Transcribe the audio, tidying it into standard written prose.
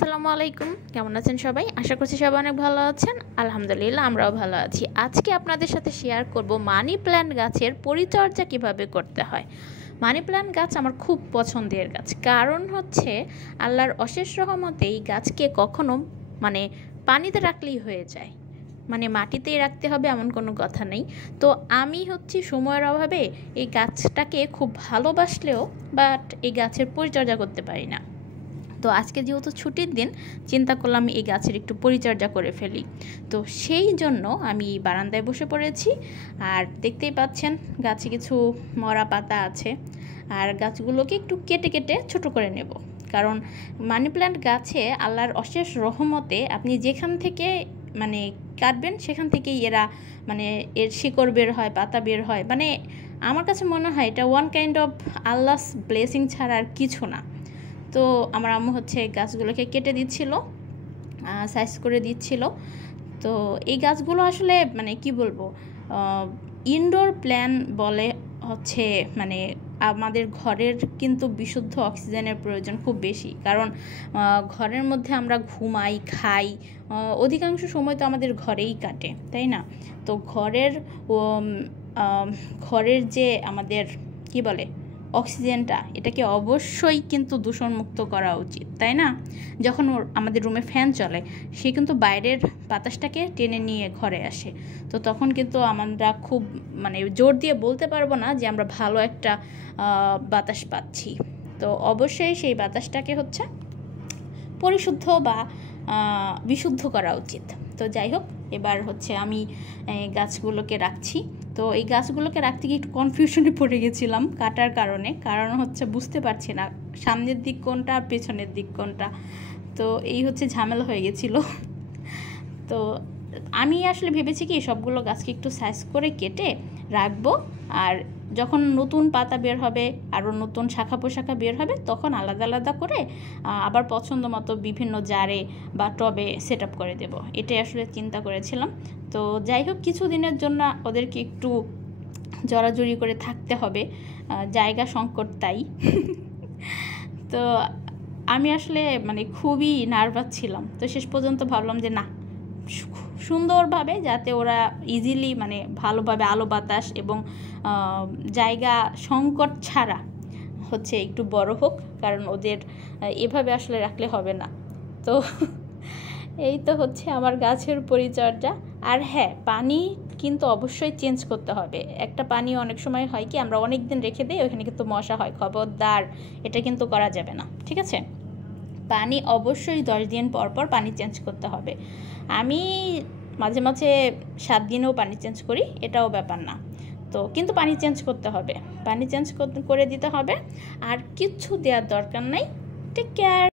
আসসালামু আলাইকুম, কেমন আছেন সবাই? আশা করছি সবাই অনেক ভালো আছেন। আলহামদুলিল্লাহ, আমরাও ভালো আছি। আজকে আপনাদের সাথে শেয়ার করব মানি প্ল্যান্ট গাছের পরিচর্যা কিভাবে করতে হয়। মানি প্ল্যান্ট গাছ আমার খুব পছন্দের গাছ, কারণ হচ্ছে আল্লাহর অশেষ রহমতে এই গাছকে কখনো পানিতে রাখলেই হয়ে যায়, মাটিতেই রাখতে হবে এমন কোনো কথা নেই। তো আমি সময়ের অভাবে এই গাছটাকে খুব ভালোবাসলেও বাট এই গাছের পরিচর্যা করতে পারি না। তো আজকে যেহেতু ছুটির দিন, চিন্তা করলাম এই গাছের একটু পরিচর্যা করে ফেলি। তো সেই জন্য আমি বারান্দায় বসে পড়েছি। আর দেখতেই পাচ্ছেন গাছে কিছু মরা পাতা আছে, আর গাছগুলোকে একটু কেটে কেটে ছোট করে নেব। কারণ মানি প্ল্যান্ট গাছে আল্লাহর অশেষ রহমতে আপনি যেখান থেকে কাটবেন সেখান থেকেই এরা এর শিকড় বের হয়, পাতা বের হয়। আমার কাছে মনে হয় এটা ওয়ান কাইন্ড অফ আল্লাহস ব্লেসিং ছাড়া আর কিছু না। তো আমার আম্মু গাছগুলোকে কেটে দিচ্ছিল, সাইজ করে দিচ্ছিল। তো এই গাছগুলো আসলে কি বলবো, ইনডোর প্ল্যান্ট বলে আমাদের ঘরের কিন্তু বিশুদ্ধ অক্সিজেনের প্রয়োজন খুব বেশি। কারণ ঘরের মধ্যে আমরা ঘুমাই, খাই, অধিকাংশ সময় তো আমাদের ঘরেই কাটে, তাই না? তো ঘরের যে আমাদের কি বলে অক্সিজেনটা, এটাকে অবশ্যই কিন্তু দূষণমুক্ত করা উচিত, তাই না? যখন আমাদের রুমে ফ্যান চলে, সে কিন্তু বাইরের বাতাসটাকে টেনে নিয়ে ঘরে আসে। তো তখন কিন্তু আমরা খুব জোর দিয়ে বলতে পারবো না যে আমরা ভালো একটা বাতাস পাচ্ছি। তো অবশ্যই সেই বাতাসটাকে পরিশুদ্ধ বা বিশুদ্ধ করা উচিত। তো যাই হোক, এবার আমি গাছগুলোকে রাখছি। তো এই গাছগুলোকে রাখতে গিয়ে একটু কনফিউশনে পড়ে গেছিলাম কাটার কারণে। কারণ বুঝতে পারছি না সামনের দিক কোনটা আর পেছনের দিক কোনটা। তো এই ঝামেলা হয়ে গেছিল। তো আমি আসলে ভেবেছি কি সবগুলো গাছকে একটু সাইজ করে কেটে রাখবো, আর যখন নতুন পাতা বের হবে, আরও নতুন শাখা পোশাখা বের হবে, তখন আলাদা আলাদা করে আবার পছন্দ মতো বিভিন্ন জারে বা টবে সেট আপ করে দেব। এটাই আসলে চিন্তা করেছিলাম। তো যাই হোক, কিছুদিনের জন্য ওদেরকে একটু জড়াজড়ি করে থাকতে হবে, জায়গা সংকট তাই। তো আমি আসলে খুবই নার্ভাস ছিলাম। তো শেষ পর্যন্ত ভাবলাম যে না, সুন্দরভাবে যাতে ওরা ইজিলি ভালোভাবে আলো বাতাস এবং জায়গা সংকট ছাড়া একটু বড় হোক, কারণ ওদের এভাবে আসলে রাখলে হবে না। তো এই তো আমার গাছের পরিচর্যা। আর হ্যাঁ, পানি কিন্তু অবশ্যই চেঞ্জ করতে হবে। একটা পানি অনেক সময় হয় কি, আমরা অনেক দিন রেখে দিই, ওখানে কিন্তু মশা হয়। খবরদার, এটা কিন্তু করা যাবে না, ঠিক আছে? পানি অবশ্যই 10 দিন পর পর পানি চেঞ্জ করতে হবে। আমি মাঝে মাঝে 7 দিনেও পানি চেঞ্জ করি, এটাও ব্যাপার না। তো কিন্তু পানি চেঞ্জ করতে হবে, পানি চেঞ্জ করে দিতে হবে। আর কিচ্ছু দেওয়ার দরকার নাই। Take care.